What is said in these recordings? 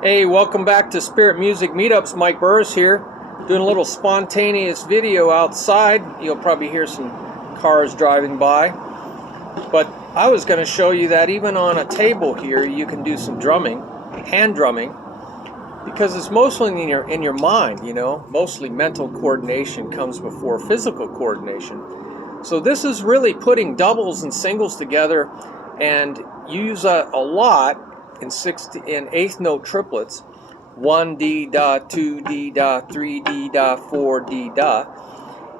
Hey, welcome back to Spirit Music Meetups. Mike Burris here, doing a little spontaneous video outside. You'll probably hear some cars driving by. But I was going to show you that even on a table here, you can do some drumming, hand drumming, because it's mostly in your mind, you know. Mostly mental coordination comes before physical coordination. So this is really putting doubles and singles together, and you use a lot in eighth note triplets, 1D da, 2D da, 3D da, 4D da,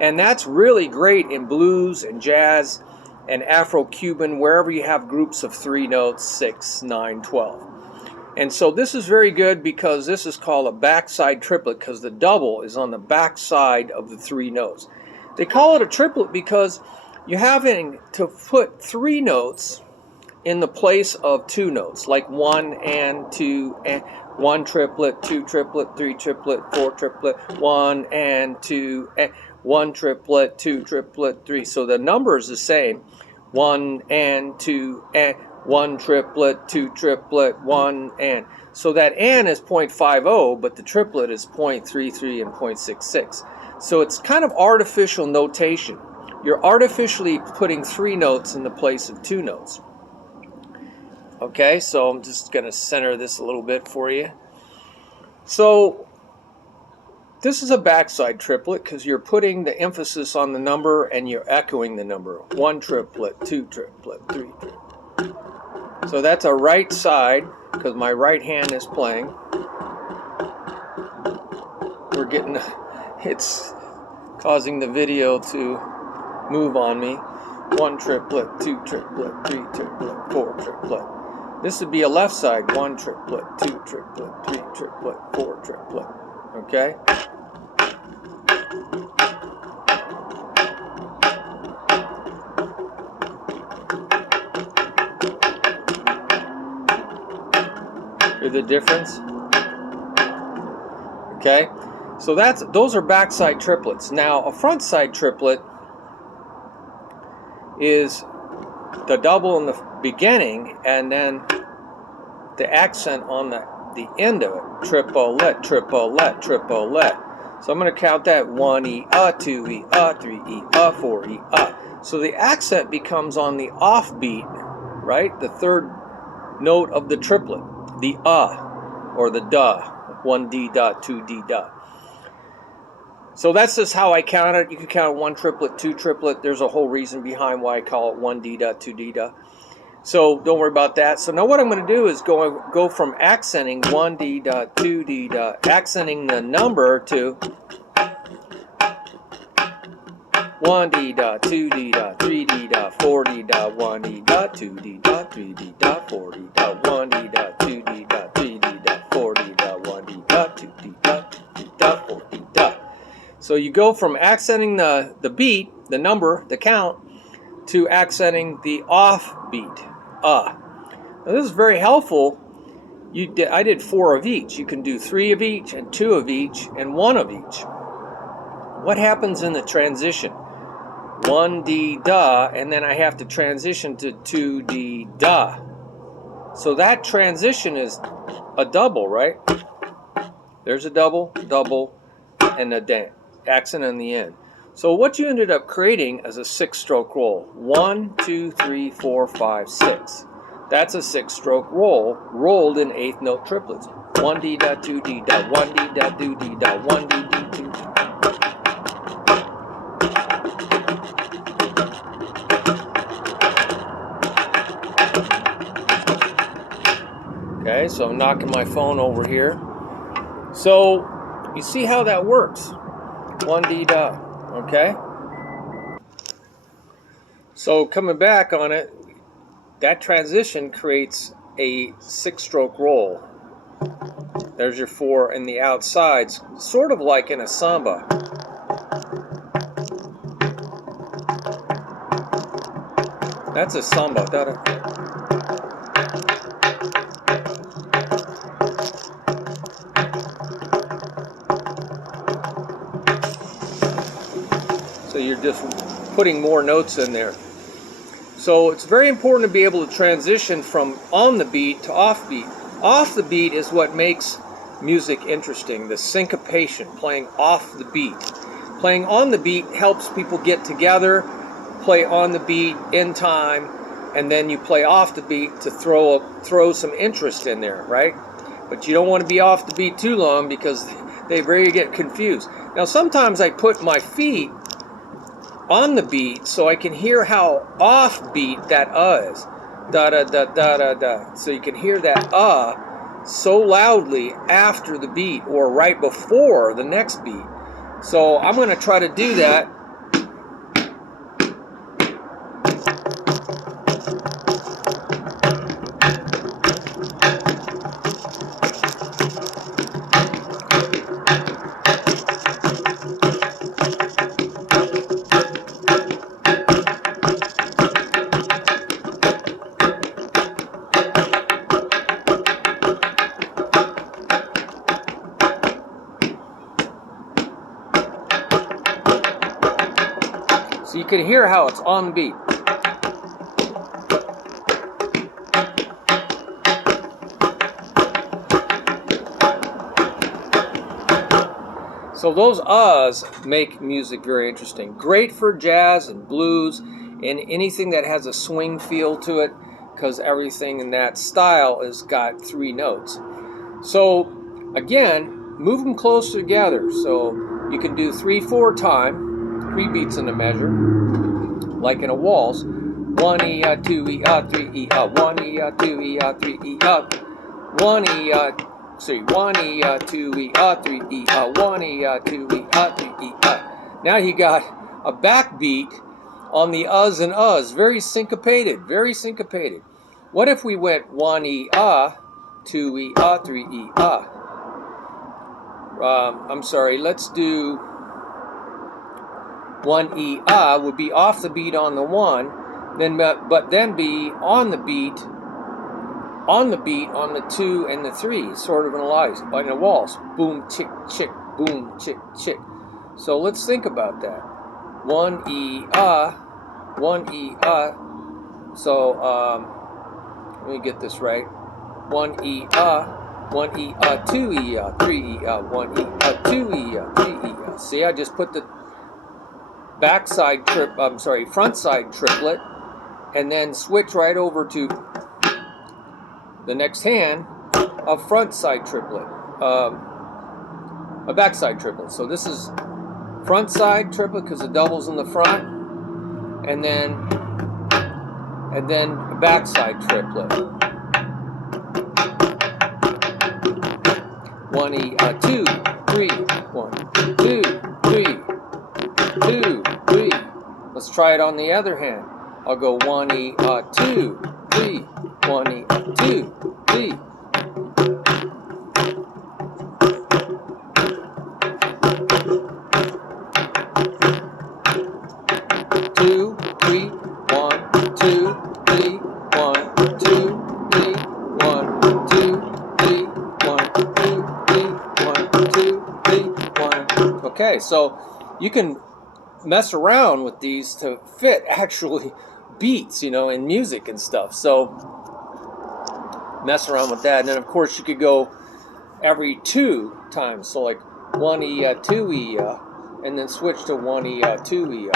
and that's really great in blues and jazz and Afro-Cuban, wherever you have groups of 3 notes, 6, 9, 12. And so this is very good because this is called a backside triplet, because the double is on the backside of the 3 notes. They call it a triplet because you're having to put 3 notes in the place of 2 notes, like 1 and 2 and 1 triplet, 2 triplet, 3 triplet, 4 triplet, 1 and 2 and 1 triplet, 2 triplet, 3. So the number is the same, 1 and 2 and 1 triplet, 2 triplet, 1 and. So that and is 0.50, but the triplet is 0.33 and 0.66. So it's kind of artificial notation. You're artificially putting 3 notes in the place of 2 notes. Okay, so I'm just going to center this a little bit for you. So this is a backside triplet because you're putting the emphasis on the number and you're echoing the number. 1 triplet, 2 triplet, 3 triplet. So that's a right side because my right hand is playing. It's causing the video to move on me. 1 triplet, 2 triplet, 3 triplet, 4 triplet. This would be a left side, 1 triplet, 2 triplet, 3 triplet, 4 triplet, okay? Hear the difference? Okay, so those are backside triplets. Now, a front side triplet is the double in the beginning and then the accent on the end of it. Triplet, triplet, triplet. So I'm going to count that 1 E, 2 E, 3 E, 4 E, So the accent becomes on the offbeat, right? The third note of the triplet, the or the da, 1D da, 2D da. So that's just how I count it. You can count 1 triplet, 2 triplet. There's a whole reason behind why I call it 1D da, 2D da. So don't worry about that. So now what I'm going to do is go from accenting 1D da, 2D da, accenting the number to 1D da, 2D da, 3D da, 4D da, 1D da, 2D da, 3D da, 4D da, 1D da, 2D da, 3D da, 4D da, 1D da, 2D da, 3D da, 4D da. So you go from accenting the beat, the number, the count, to accenting the off beat, Now this is very helpful. I did 4 of each. You can do 3 of each, and 2 of each, and 1 of each. What happens in the transition? 1D da, and then I have to transition to 2D da. So that transition is a double, right? There's a double, double, and a accent on the end. So what you ended up creating is a 6-stroke roll. 1, 2, 3, 4, 5, 6. That's a 6-stroke roll, rolled in 8th note triplets. 1D da, 2D da, 1D da, 2D da, 1D da, 2D da. Okay, so I'm knocking my phone over here. So you see how that works. 1D da, okay? So coming back on it, that transition creates a 6-stroke roll. There's your 4 in the outsides, sort of like in a samba. That's a samba. So you're just putting more notes in there. So it's very important to be able to transition from on the beat to off beat. Off the beat is what makes music interesting, the syncopation, playing off the beat. Playing on the beat helps people get together, play on the beat in time, and then you play off the beat to throw some interest in there, right? But you don't want to be off the beat too long because they very get confused. Now sometimes I put my feet on the beat so I can hear how offbeat that is. Da da da da da da. So you can hear that so loudly after the beat or right before the next beat. So I'm going to try to do that. So you can hear how it's on beat. So those uhs make music very interesting. Great for jazz and blues and anything that has a swing feel to it, because everything in that style has got 3 notes. So again, move them close together. So you can do 3/4 time. 3 beats in the measure, like in a waltz. 1 E 2 E 3 E 1 E 2 E 3 E 1 E 1 E 2 E 3 E 1 E 2 E 3 E. Now you got a backbeat on the uhs and uhs, very syncopated, very syncopated. What if we went 1 E 2 E 3 E I'm sorry, let's do 1 E would be off the beat on the 1, but then be on the beat on the 2 and the 3, sort of in a waltz. Boom, chick, chick, boom, chick, chick. So let's think about that. 1 E 1 E So let me get this right. 1 E 1 E 2 E 3 E 1 E 2 E 3 E. See, I just put the front side triplet, and then switch right over to the next hand of front side triplet, a backside triplet. So this is front side triplet because it doubles in the front, and then a backside triplet. 1 E 2 3 1 2 3 2 3. Let's try it on the other hand. I'll go 1 E 2 3 1 E 2 3. 2 3 1 2 3 1 2 3 1 2 3 1 2 3 1 2 3 1. Okay, so you can mess around with these to fit actually beats, in music and stuff. So mess around with that. And then of course you could go every 2 times. So like 1 E 2 E and then switch to 1 E 2 E.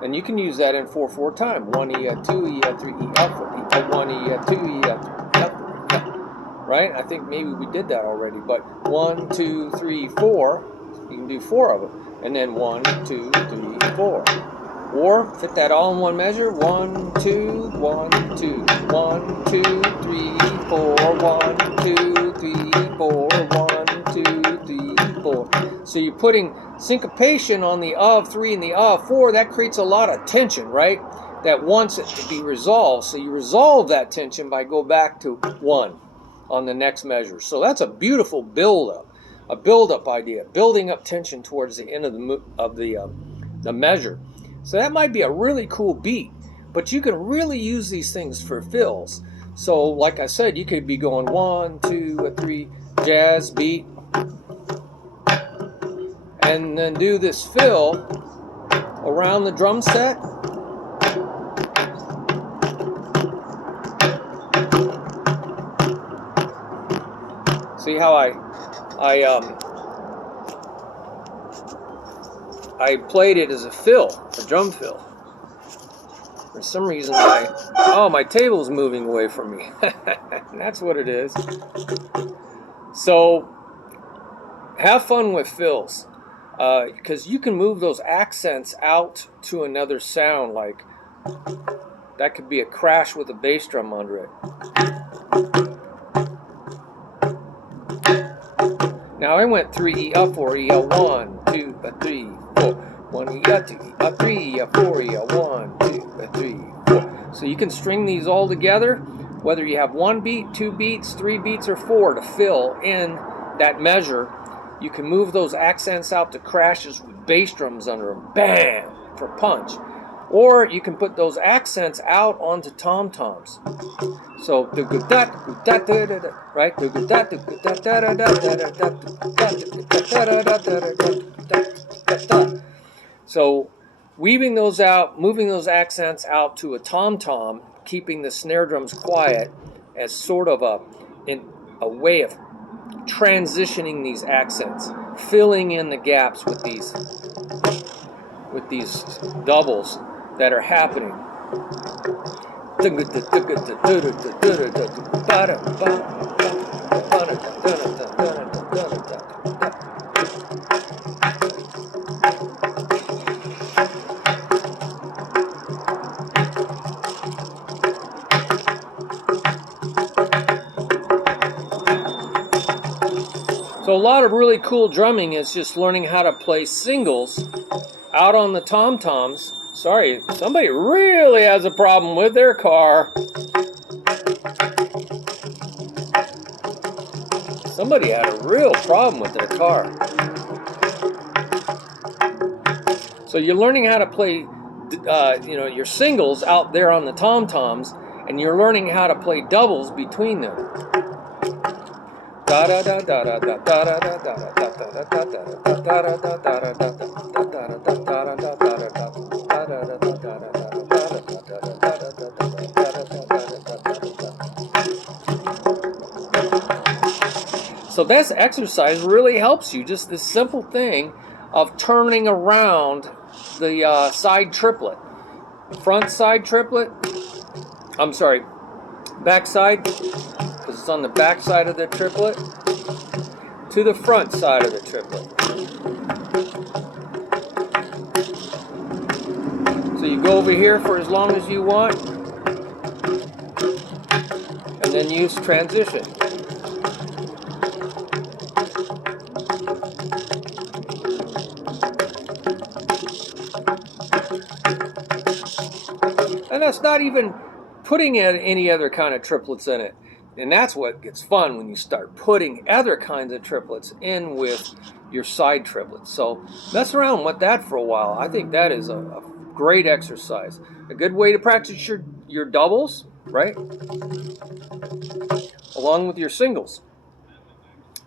And you can use that in 4/4 time. 1 E 2 E 3 E 1 E 2 E 3 right? I think maybe we did that already, but 1 2 3 4, you can do 4 of them. And then 1 2 3 4. Or fit that all in one measure. 1 2 1 2 1 2 3 4 1 2 3 4 1 2 3 4. So you're putting syncopation on the of 3 and the of 4. That creates a lot of tension, right? That wants it to be resolved. So you resolve that tension by go back to 1 on the next measure. So that's a beautiful build-up. A build-up idea, building up tension towards the end of the measure. So that might be a really cool beat, but you can really use these things for fills. So like I said, you could be going 1 2 3 jazz beat, and then do this fill around the drum set. See how I played it as a fill, a drum fill. For some reason, my table's moving away from me. That's what it is. So, have fun with fills, because you can move those accents out to another sound. Like that could be a crash with a bass drum under it. Now I went 3 up 4 E 1 2 3 4 1 E 2 3 4 E 1 2 3 4. So you can string these all together, whether you have 1 beat, 2 beats, 3 beats, or 4 to fill in that measure. You can move those accents out to crashes with bass drums under them, bam, for punch. Or you can put those accents out onto tom-toms. So, right? So, weaving those out, moving those accents out to a tom-tom, keeping the snare drums quiet as sort of a way of transitioning these accents, filling in the gaps with these doubles that are happening. So a lot of really cool drumming is just learning how to play singles out on the tom-toms. Sorry, somebody really has a problem with their car. Somebody had a real problem with their car. So you're learning how to play, your singles out there on the tom-toms, and you're learning how to play doubles between them. So this exercise really helps you. Just this simple thing of turning around the side triplet. Front side triplet. I'm sorry, back side, because it's on the back side of the triplet, to the front side of the triplet. So you go over here for as long as you want, and then use transition. And that's not even putting any other kind of triplets in it. And that's what gets fun when you start putting other kinds of triplets in with your side triplets. So mess around with that for a while. I think that is a great exercise. A good way to practice your doubles, right? Along with your singles.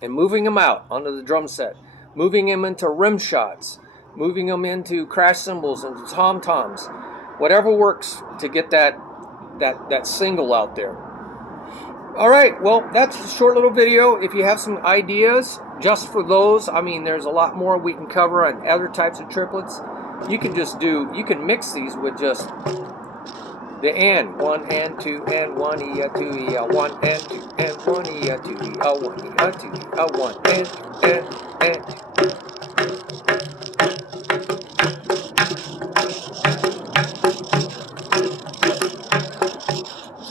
And moving them out onto the drum set. Moving them into rim shots. Moving them into crash cymbals and tom-toms. Whatever works to get that single out there. All right, well, that's a short little video. If you have some ideas just for those, I mean, there's a lot more we can cover on other types of triplets. You can mix these with just the and. 1 and 2 and 1 E 2 E 1 and 2 and 1 E 2 E 1 E 2 E 1 and.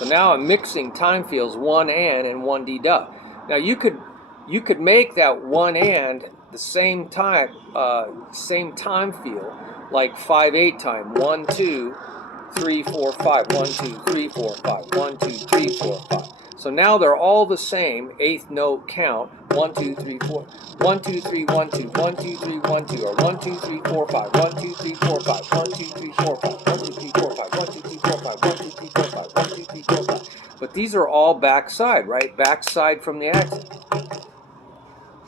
Now I'm mixing time feels 1 and 1 D dub. Now you could make that 1 and the same time feel like 5/8 time. 1 2 3 4 5 1 2 3 4 5 1 2 3 4 5. So now they're all the same 8th note count. 1 2 3 4 1 2 3 1 2 1 2 3 1 2 or 1 2 3 4 5 1 2 3 4 5 1 2 3 4 5 1 2 3 4 5 1 2 3 4 5 1 2 3 4 5 1 2 3 4 5. But these are all backside, right? Backside from the accent.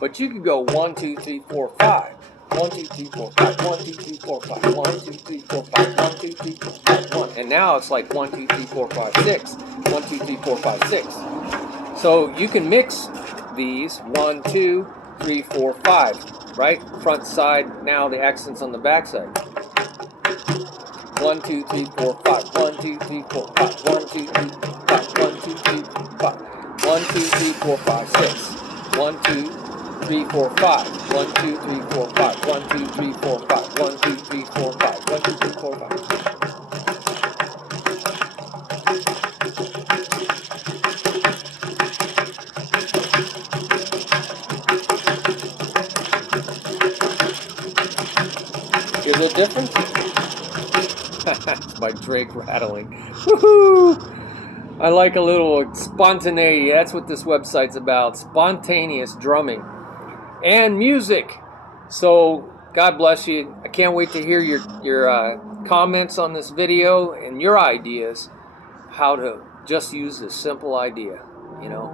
But you could go 1 2 3 4 5. 1 2 3 4 5 1 2 3 4 5 1 2 3 4 5 1 2 3 4 5 1. And now it's like 1 2 3 4 5 6. 1 2 3 4 5 6. So you can mix these. 1, 2, 3, 4, 5. Right? Front side, now the accents on the back side. 1, 2, 3, 4, 5. 1, 2, 3, 4, 5. 1, 2, 3, 4, 5. 1, 2, 3, 4, 5. 1, 2, 3, 4, 5, 6. 1, 2, 3, 4, 5. 1, 2, 3, 4, 5. 1, 2, 3, 4, 5. 1, 2, 3, 4, 5. 1, 2, 3, 4, 5. Hear the difference? It's my Drake rattling. Woohoo! I like a little spontaneity. That's what this website's about. Spontaneous drumming and music. So God bless you. I can't wait to hear your comments on this video and your ideas how to just use this simple idea. You know,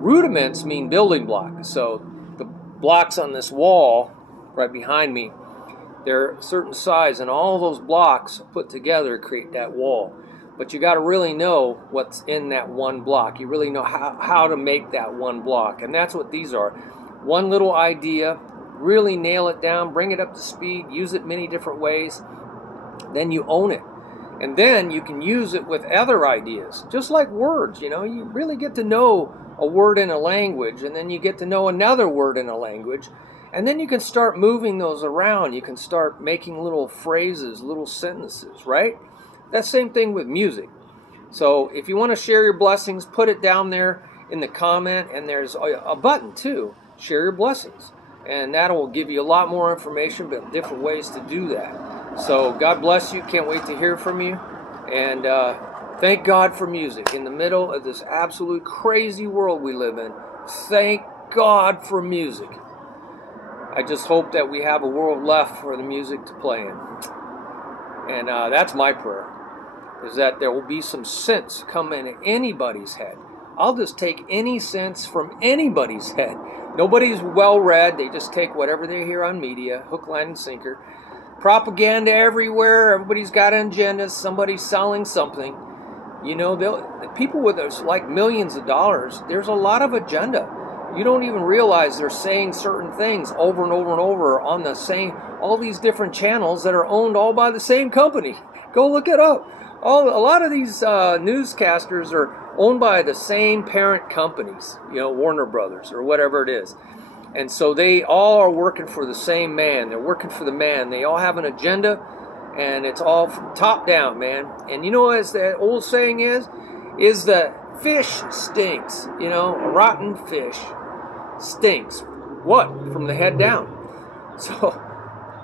rudiments mean building block. So the blocks on this wall right behind me, they're a certain size, and all those blocks put together create that wall. But you got to really know what's in that one block. You really know how to make that one block. And that's what these are. One little idea, really nail it down, bring it up to speed, use it many different ways. Then you own it. And then you can use it with other ideas. Just like words, you know. You really get to know a word in a language, and then you get to know another word in a language. And then you can start moving those around. You can start making little phrases, little sentences, right? That same thing with music. So if you want to share your blessings, put it down there in the comment, and there's a button too, share your blessings. And that will give you a lot more information, but different ways to do that. So God bless you. Can't wait to hear from you. And thank God for music. In the middle of this absolute crazy world we live in, thank God for music. I just hope that we have a world left for the music to play in. And that's my prayer, is that there will be some sense come into anybody's head. I'll just take any sense from anybody's head. Nobody's well-read. They just take whatever they hear on media, hook, line, and sinker. Propaganda everywhere. Everybody's got an agenda. Somebody's selling something. You know, people with like millions of dollars, there's a lot of agenda. You don't even realize they're saying certain things over and over and over on the same, all these different channels that are owned all by the same company. Go look it up. A lot of these newscasters are owned by the same parent companies, you know, Warner Brothers or whatever it is. And so they all are working for the same man. They're working for the man. They all have an agenda, and it's all from top down, man. And you know, as the old saying is the fish stinks. You know, a rotten fish stinks. What? From the head down. So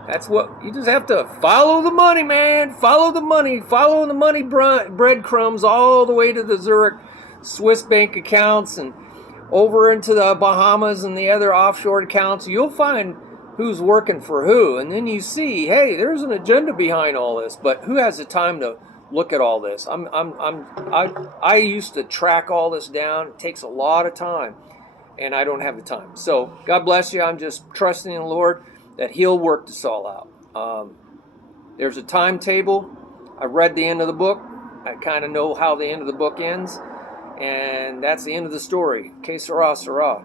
that's what, you just have to follow the money, man. Follow the money. Follow the money breadcrumbs all the way to the Zurich Swiss bank accounts and over into the Bahamas and the other offshore accounts. You'll find who's working for who, and then you see, hey, there's an agenda behind all this. But who has the time to look at all this? I used to track all this down. It takes a lot of time, and I don't have the time. So God bless you. I'm just trusting in the Lord that He'll work this all out. There's a timetable. I read the end of the book. I kind of know how the end of the book ends, and that's the end of the story. Que sera, sera.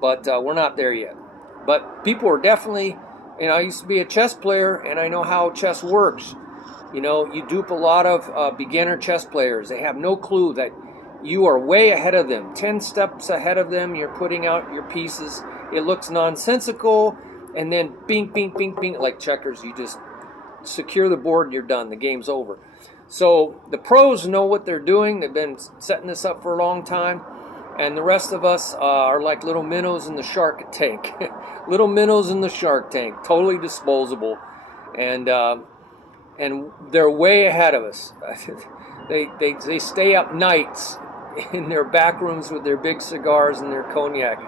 But we're not there yet. But people are definitely, you know, I used to be a chess player, and I know how chess works. You know, you dupe a lot of beginner chess players. They have no clue that you are way ahead of them, 10 steps ahead of them. You're putting out your pieces. It looks nonsensical, and then bing, bing, bing, bing, like checkers. You just secure the board and you're done. The game's over. So the pros know what they're doing. They've been setting this up for a long time. And the rest of us are like little minnows in the shark tank. Little minnows in the shark tank, totally disposable. And they're way ahead of us. They stay up nights in their back rooms with their big cigars and their cognac,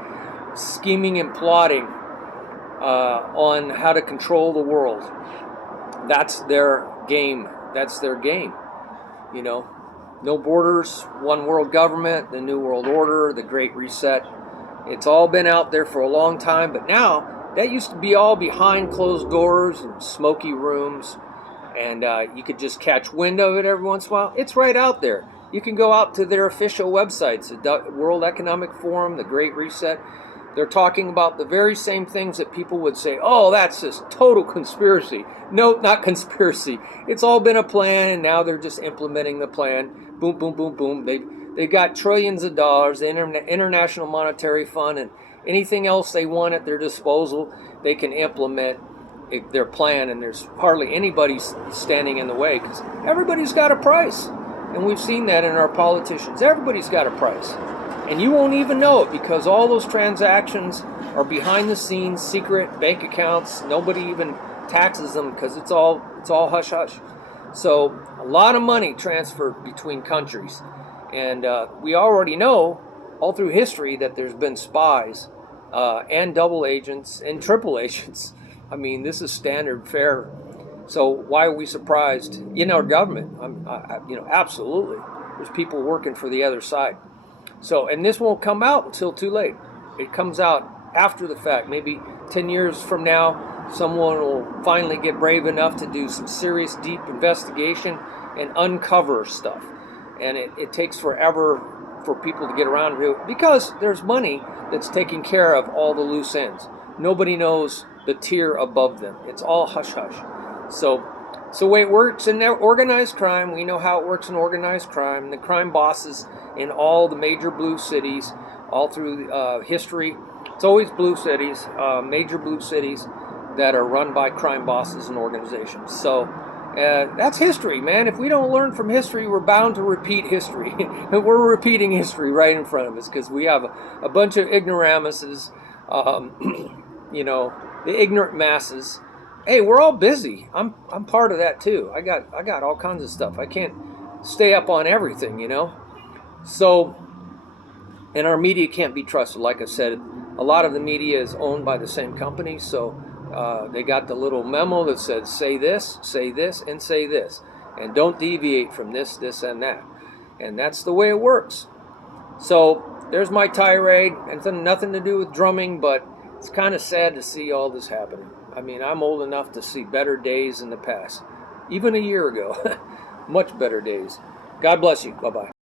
scheming and plotting on how to control the world. That's their game. That's their game. You know, no borders, one world government, the New World Order, the Great Reset. It's all been out there for a long time, but now that used to be all behind closed doors and smoky rooms, and you could just catch wind of it every once in a while. It's right out there. You can go out to their official websites, the World Economic Forum, the Great Reset. They're talking about the very same things that people would say, oh, that's just total conspiracy. No, not conspiracy. It's all been a plan, and now they're just implementing the plan. Boom, boom, boom, boom. They've got trillions of dollars, the International Monetary Fund, and anything else they want at their disposal, they can implement their plan, and there's hardly anybody standing in the way because everybody's got a price. And we've seen that in our politicians. Everybody's got a price. And you won't even know it because all those transactions are behind the scenes, secret bank accounts. Nobody even taxes them because it's all hush hush. So a lot of money transferred between countries. And we already know all through history that there's been spies and double agents and triple agents. I mean, this is standard fare. So why are we surprised in our government? Absolutely. There's people working for the other side. So, and this won't come out until too late. It comes out after the fact. Maybe 10 years from now, someone will finally get brave enough to do some serious, deep investigation and uncover stuff. And it takes forever for people to get around to it because there's money that's taking care of all the loose ends. Nobody knows the tier above them. It's all hush-hush. So the way it works in organized crime, we know how it works in organized crime. The crime bosses in all the major blue cities, all through history, it's always blue cities, major blue cities that are run by crime bosses and organizations. So that's history, man. If we don't learn from history, we're bound to repeat history. We're repeating history right in front of us because we have a bunch of ignoramuses, the ignorant masses. Hey, we're all busy. I'm part of that too. I got all kinds of stuff. I can't stay up on everything, So, and our media can't be trusted. Like I said, a lot of the media is owned by the same company, so they got the little memo that says, say this, and say this. And don't deviate from this, and that. And that's the way it works. So, there's my tirade. It's nothing to do with drumming, but it's kind of sad to see all this happening. I mean, I'm old enough to see better days in the past. Even a year ago. Much better days. God bless you. Bye-bye.